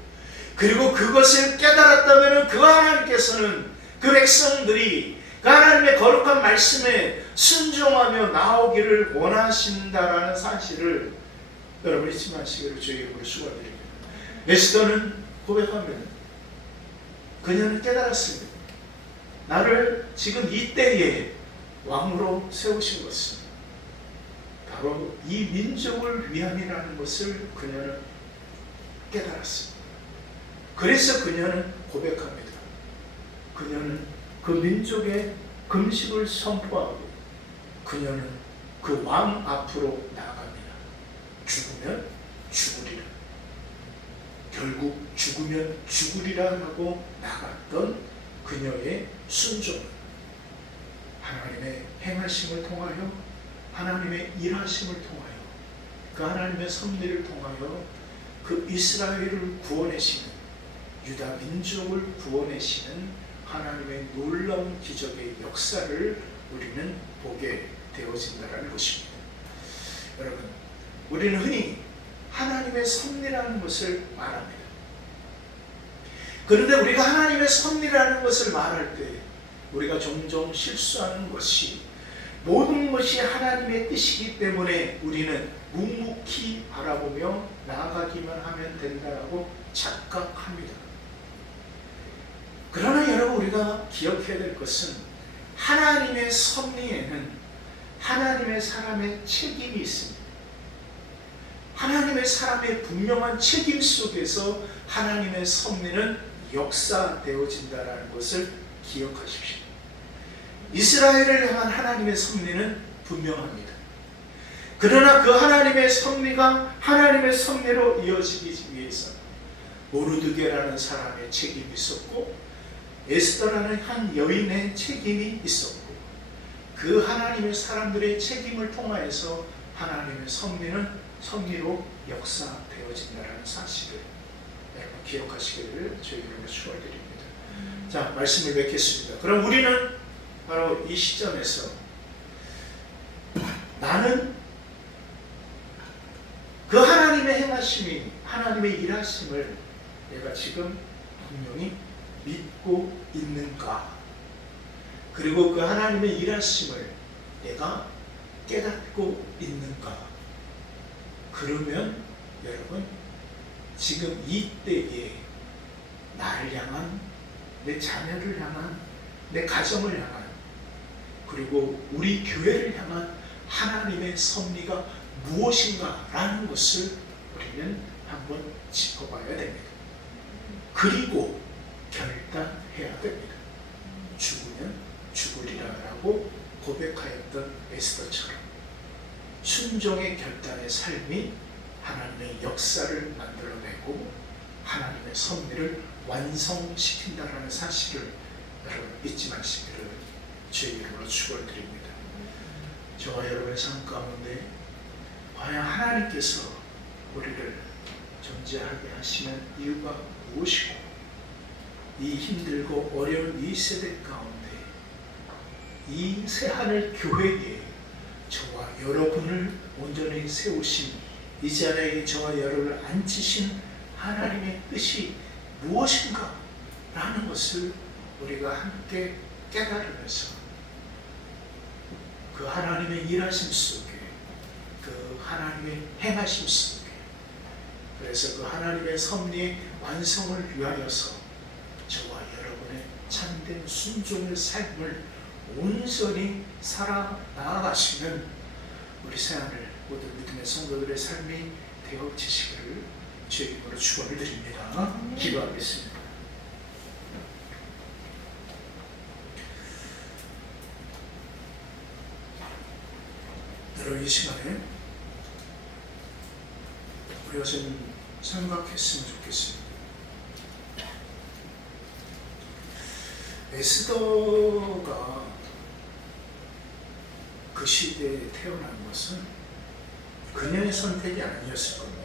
그리고 그것을 깨달았다면 그 하나님께서는 그 백성들이 그 하나님의 거룩한 말씀에 순종하며 나오기를 원하신다라는 사실을 여러분 잊지 마시기를 주의 이름으로 축원드립니다. 에스더는 고백합니다. 그녀는 깨달았습니다. 나를 지금 이때에 왕으로 세우신 것은 바로 이 민족을 위함이라는 것을 그녀는 깨달았습니다. 그래서 그녀는 고백합니다. 그녀는 그 민족의 금식을 선포하고 그녀는 그 왕 앞으로 나아갑니다. 죽으면 죽으리라. 결국 죽으면 죽으리라 하고 나갔던 그녀의 순종은 하나님의 행하심을 통하여, 하나님의 일하심을 통하여, 그 하나님의 섭리를 통하여 그 이스라엘을 구원하시는, 유다 민족을 구원하시는 하나님의 놀라운 기적의 역사를 우리는 보게 되어진다는 것입니다. 여러분, 우리는 흔히 하나님의 섭리라는 것을 말합니다. 그런데 우리가 하나님의 섭리라는 것을 말할 때 우리가 종종 실수하는 것이, 모든 것이 하나님의 뜻이기 때문에 우리는 묵묵히 바라보며 나아가기만 하면 된다고 착각합니다. 그러나 여러분, 우리가 기억해야 될 것은 하나님의 섭리에는 하나님의 사람의 책임이 있습니다. 하나님의 사람의 분명한 책임 속에서 하나님의 섭리는 역사되어진다는 것을 기억하십시오. 이스라엘을 향한 하나님의 섭리는 분명합니다. 그러나 그 하나님의 섭리가 하나님의 섭리로 이어지기 위해서 모르드게라는 사람의 책임이 있었고, 에스더라는 한 여인의 책임이 있었고, 그 하나님의 사람들의 책임을 통하여서 하나님의 섭리로 역사되어진다는 사실을 여러분 기억하시기를 주님으로 축원드립니다. 자, 말씀을 맺겠습니다. 그럼 우리는 바로 이 시점에서 나는 그 하나님의 행하심이, 하나님의 일하심을 내가 지금 분명히 믿고 있는가? 그리고 그 하나님의 일하심을 내가 깨닫고 있는가? 그러면 여러분, 지금 이때에 나를 향한, 내 자녀를 향한, 내 가정을 향한, 그리고 우리 교회를 향한 하나님의 섭리가 무엇인가라는 것을 우리는 한번 짚어봐야 됩니다. 그리고 결단해야 됩니다. 죽으면 죽으리라라고 고백하였던 에스더처럼 순종의 결단의 삶이 하나님의 역사를 만들어내고 하나님의 섭리를 완성시킨다라는 사실을 여러분 잊지 마시기를 주의 이름으로 축원드립니다. 저와 여러분의 삶 가운데 과연 하나님께서 우리를 존재하게 하시는 이유가 무엇이고, 이 힘들고 어려운 이 세대 가운데 이 새하늘 교회에 저와 여러분을 온전히 세우신, 이 자리에 저와 여러분을 앉히신 하나님의 뜻이 무엇인가 라는 것을 우리가 함께 깨달으면서 그 하나님의 일하심 속에, 그 하나님의 행하심 속에, 그래서 그 하나님의 섭리의 완성을 위하여서 저와 여러분의 참된 순종의 삶을 온전히 살아나가시는 우리 새하늘 모든 믿음의 성도들의 삶이 되어지시기를 주의 이름으로 축원을 드립니다. 기도하겠습니다. 여러분, 이 시간에 우리가 좀 생각했으면 좋겠습니다. 에스더가 그 시대에 태어난 것은 그녀의 선택이 아니었을 겁니다.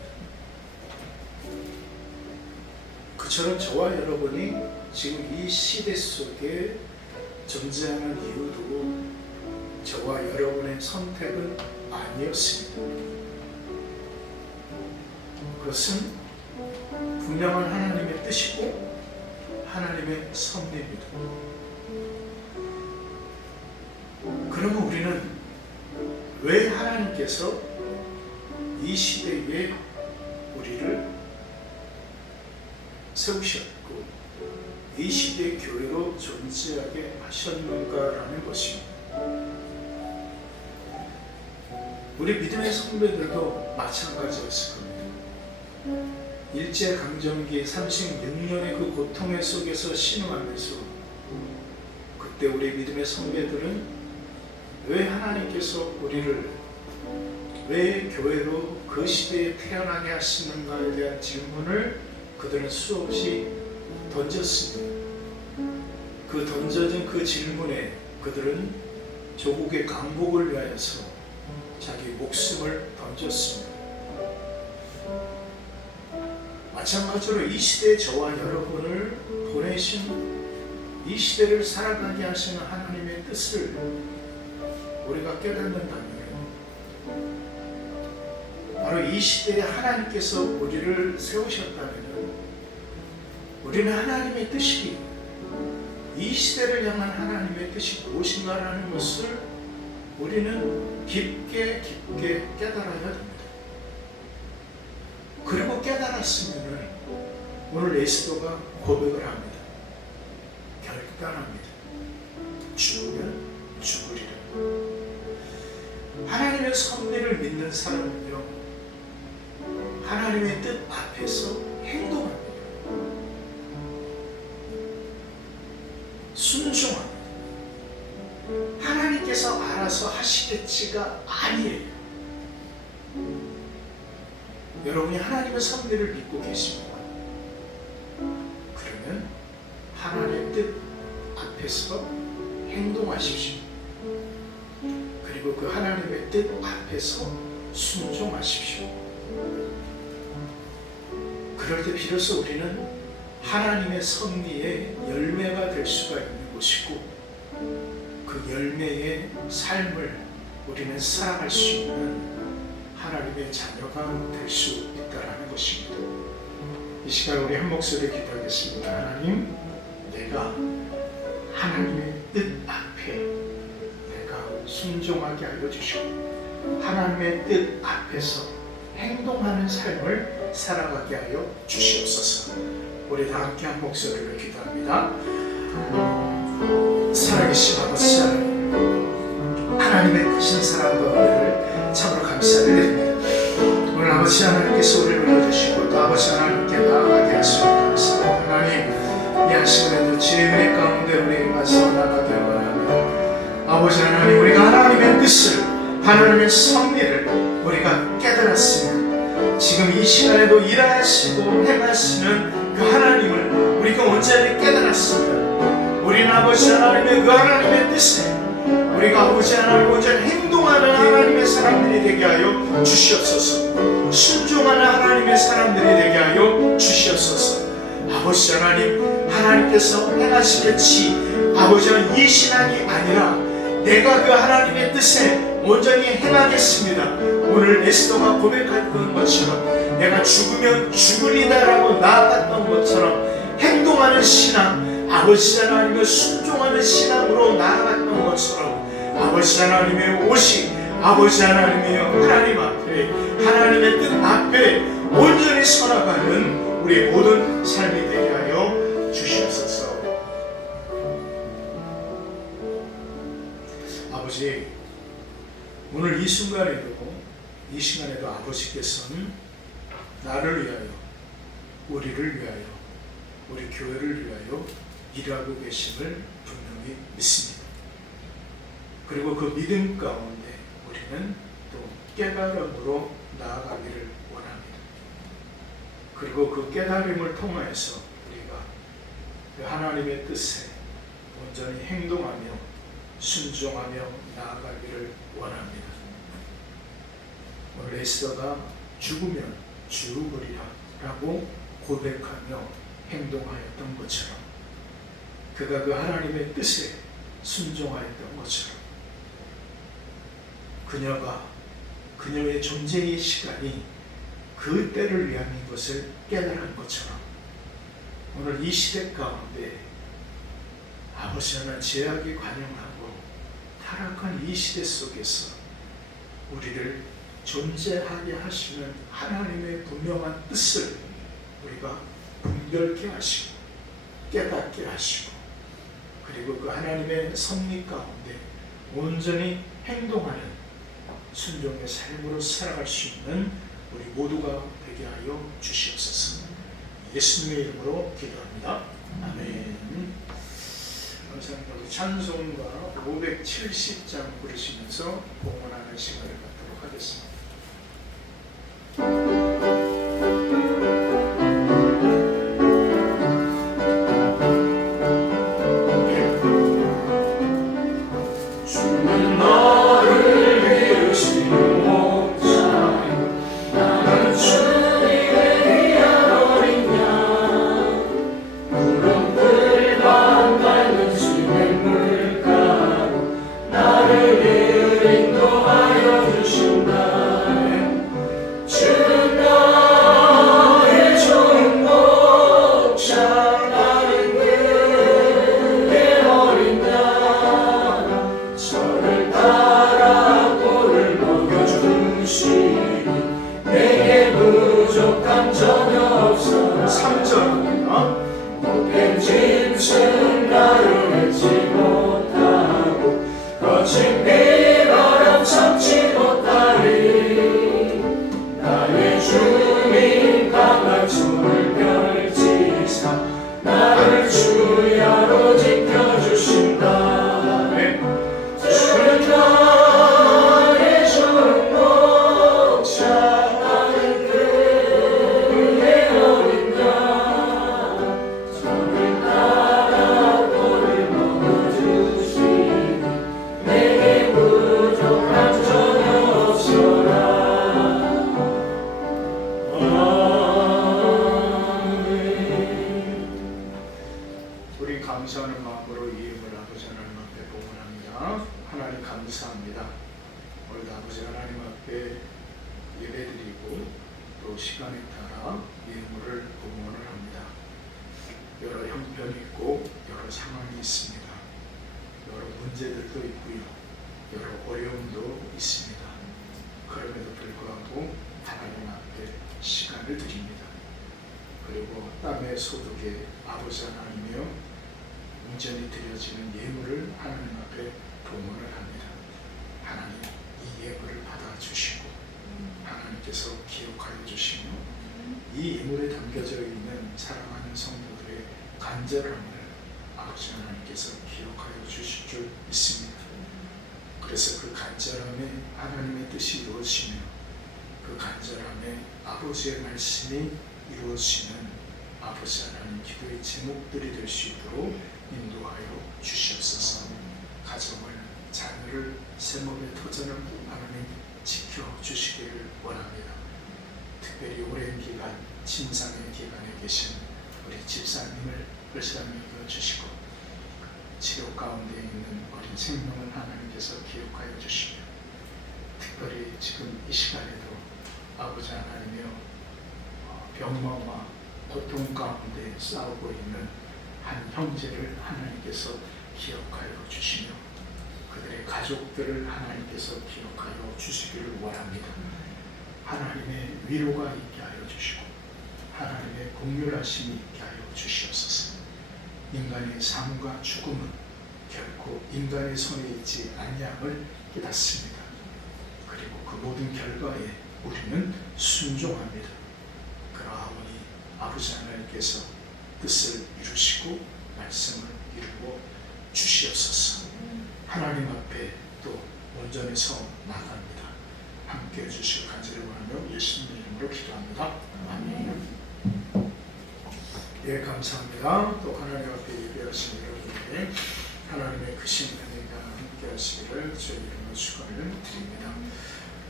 그처럼 저와 여러분이 지금 이 시대 속에 존재하는 이유도 저와 여러분의 선택은 아니었습니다. 그것은 분명한 하나님의 뜻이고 하나님의 섭리입니다. 그러면 우리는 왜 하나님께서 이 시대에 우리를 세우셨고 이 시대의 교회로 존재하게 하셨는가라는 것입니다. 우리 믿음의 선배들도 마찬가지였을 겁니다. 일제강점기 36년의 그 고통의 속에서 신음하면서 그때 우리 믿음의 선배들은 왜 하나님께서 우리를 왜 교회로 그 시대에 태어나게 하시는가에 대한 질문을 그들은 수없이 던졌습니다. 그 던져진 그 질문에 그들은 조국의 강복을 위하여서 자기 목숨을 던졌습니다. 마찬가지로 이 시대에 저와 여러분을 보내신 이 시대를 살아가게 하시는 하나님의 뜻을 우리가 깨닫는다면 바로 이 시대에 하나님께서 우리를 세우셨다면 우리는 하나님의 뜻이 이 시대를 향한 하나님의 뜻이 무엇인가라는 것을 우리는 깊게 깨달아야 됩니다. 그리고 깨달았으면 오늘 에스더가 고백을 합니다. 결단합니다. 죽으면 죽으리라. 하나님의 섭리를 믿는 사람은요, 하나님의 뜻 앞에서 행동합니다. 순종합니다. 하나님께서 알아서 하시겠지가 아니에요. 여러분이 하나님의 섭리를 믿고 계십니다. 그러면 하나님의 뜻 앞에서 행동하십시오. 그리고 그 하나님의 뜻 앞에서 순종하십시오. 그럴 때 비로소 우리는 하나님의 섭리의 열매가 될 수가 있는 것이고 그 열매의 삶을 우리는 살아갈 수 있는 하나님의 자녀가 될 수 있다는 것입니다. 이 시간 우리 한 목소리 기도하겠습니다. 하나님, 내가 하나님의 뜻 앞에 내가 순종하게 하여 주시고 하나님의 뜻 앞에서 행동하는 삶을 살아가게 하여 주시옵소서. 우리 다 함께 한 목소리를 기도합니다. 살아계신 아버지 하나님, 하나님의 크신 사랑과 은혜를 참으로 감사드립니다. 오늘 아버지 하나님께서 우리를 불러주시고 또 아버지 하나님께 나아가게 하시고 감사합니다. 하나님, 이 아침에도 지혜의 가운데 우리 와서 나가게 원합니다. 아버지 하나님, 우리가 하나님의 뜻을, 하나님의 섭리를 우리가 깨달았으면 지금 이 시간에도 일하시고 행하시는 그 하나님을 우리가 온전히 깨달았으면 우리는 아버지 하나님의 그 하나님의 뜻에 우리가 아버지 하나님 온전히 행동하는 하나님의 사람들이 되게 하여 주시옵소서. 순종하는 하나님의 사람들이 되게 하여 주시옵소서. 아버지 하나님, 하나님께서 행하시겠지 아버지 하나님, 이 신앙이 아니라 내가 그 하나님의 뜻에 온전히 행하겠습니다. 오늘 에스더가 고백했던 것처럼 내가 죽으면 죽으리다라고 나아갔던 것처럼 행동하는 신앙, 아버지 하나님의 순종하는 신앙으로 나아갔던 것처럼 아버지 하나님의 옷이 아버지 하나님의 하나님 앞에 하나님의 뜻 앞에 온전히 서나가는 우리 모든 삶이 되게 하여 주시옵소서. 아버지, 오늘 이 시간에도 아버지께서는 나를 위하여, 우리를 위하여, 우리 교회를 위하여 일하고 계심을 분명히 믿습니다. 그리고 그 믿음 가운데 우리는 또 깨달음으로 나아가기를 원합니다. 그리고 그 깨달음을 통하여서 우리가 그 하나님의 뜻에 온전히 행동하며 순종하며 나아가기를 원합니다. 오늘 에스더가 죽으면 죽으리라 라고 고백하며 행동하였던 것처럼 그가 그 하나님의 뜻에 순종하였던 것처럼 그녀의 존재의 시간이 그 때를 위함인 것을 깨달은 것처럼 오늘 이 시대 가운데 아버지 하나님 죄악이 관영하고 타락한 이 시대 속에서 우리를 존재하게 하시는 하나님의 분명한 뜻을 우리가 분별케 하시고 깨닫게 하시고 그리고 그 하나님의 섭리 가운데 온전히 행동하는 순종의 삶으로 살아갈 수 있는 우리 모두가 되게 하여 주시옵소서. 예수님의 이름으로 기도합니다. 아멘. 감사합니다. 우리 찬송가 570장 부르시면서 봉헌하는 시간을 갖도록 하겠습니다. 주는 너를 위하시는 목자 나는 주님의 귀한 어린 양 구름불만 밟는 주의 물가로 나를 늘 인도하여 주신다 주는 나의 좋은 목자 나는 그의 어린 양 저를 따라 꼴을 먹여주시니 내게 부족한 점이 없어 3절입니다. 못된 짐승 가르지 못하고 거친 비바람 참지 못하리 나의 주님 강한 손을 펼치사 나를 주야로 지켜주신다 주는 나의 좋은 목자 나는 그의 어린 양 저를 따라 꼴을 먹여주시니 내게 부족한 점이 없어라 우리 감사하는 마음으로 이 이름을 아버지 하나님 앞에 봉헌합니다. 하나님 감사합니다. 오늘 아버지 하나님 앞에 예배드리고 또 시간에 따라 이 이름을 봉헌을 합니다. 여러 형편이 있고 여러 상황이 있습니다. 여러 문제들도 있고요. 여러 어려움도 있습니다. 그럼에도 불구하고 하나님 앞에 시간을 드립니다. 그리고 땅의 소득의 아버지 하나님이여 온전히 드려지는 예물을 하나님 앞에 봉헌을 합니다. 하나님 이 예물을 받아주시고 하나님께서 기억하여 주시며 이 예물에 담겨져 있는 사랑하는 성도들의 간절함을 아버지 하나님께서 기억하여 주실 줄 믿습니다. 그래서 그 간절함에 하나님의 뜻이 이루어지며 그 간절함에 아버지의 말씀이 이루어지는 아버지 하나님 기도의 제목들이 될 수 있도록 인도하여 주시옵소서. 가정을 자녀를 세목의 터전을 하나님 지켜주시기를 원합니다. 특별히 오랜 기간 침상의 기간에 계신 우리 집사님을 불쌍히 여겨주시고 치료 가운데 있는 어린 생명을 하나님께서 기억하여 주시며 특별히 지금 이 시간에도 아버지 하나님이여 병마와 고통 가운데 싸우고 있는 한 형제를 하나님께서 기억하여 주시며 그들의 가족들을 하나님께서 기억하여 주시기를 원합니다. 하나님의 위로가 있게 하여 주시고 하나님의 공률하심이 있게 하여 주시옵소서. 인간의 삶과 죽음은 결코 인간의 손에 있지 아니함을 깨닫습니다. 그리고 그 모든 결과에 우리는 순종합니다. 그러하오니 아버지 하나님께서 뜻을 이루시고 말씀을 이루어 주시옵소서. 하나님 앞에 또 온전히 서 나갑니다. 함께 해주실 간절히 원하며 예수님의 이름으로 기도합니다. 아멘. 예, 감사합니다. 또 하나님 앞에 예배하신 여러분에게 하나님의 크신 은혜가 함께 하시기를 주의 이름으로 축원을 드립니다.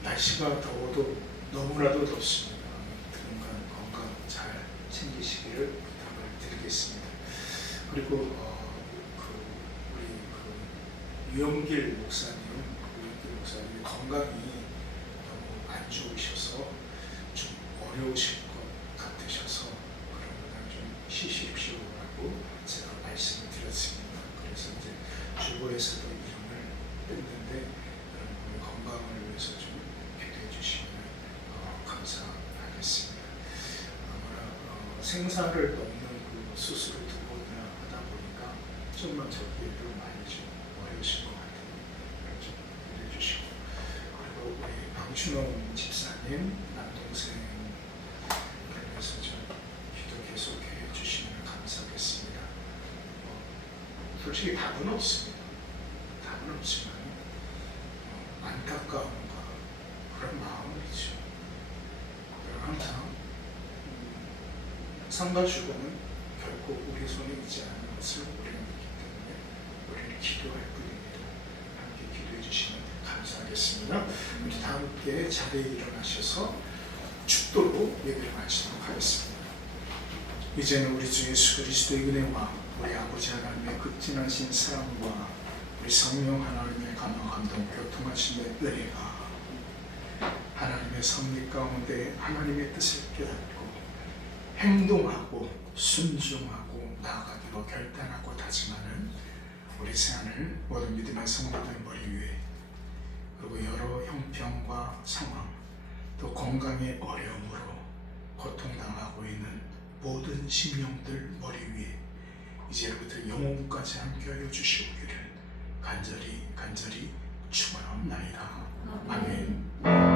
날씨가 더워도 너무나도 덥습니다. 당분간 건강 잘 챙기시기를 부탁을 드리겠습니다. 그리고 우리 유영길 목사님 건강이 너무 안 좋으셔서 좀 어려우실 것 같으셔서 그러면 좀 쉬십시오라고 제가 말씀을 드렸습니다. 그래서 이제 주보에서도 이름을 뺐는데 여러분의 건강을 위해서 좀 기도해 주시면 감사하겠습니다. 아마 생사를 넘는 그 수술을 2번이나 하다 보니까 좀만 적기에도 많이 좀 어려우실 것 같아요. 좀 기도해 주시고 그리고 우리 방춘홍 집사님 남동생 그래서 좀 기도 계속 솔직히 답은 없습니다. 답은 없지만 안타까움과 그런 마음이죠. 항상 삶과 죽음은 결코 우리 손에 있지 않은 것을 우리는 믿기 때문에 우리는 기도할 뿐입니다. 함께 기도해 주시면 감사하겠습니다. 우리 다 함께 자리에 일어나셔서 축도로 예배를 마치도록 하겠습니다. 이제는 우리 주 예수 그리스도의 은혜와 우리 아버지 하나님의 극진하신 사랑과 우리 성령 하나님의 감화 감동 교통하심의 은혜가 하나님의 섭리 가운데 하나님의 뜻을 깨닫고 행동하고 순종하고 나아가기로 결단하고 다짐하는 우리 새하늘 모든 믿음의 성도들 머리 위에, 그리고 여러 형편과 상황 또 건강의 어려움으로 고통당하고 있는 모든 심령들 머리 위에 이제부터 영혼까지 함께하여 주시옵기를 간절히 축원하옵나이다. 아멘.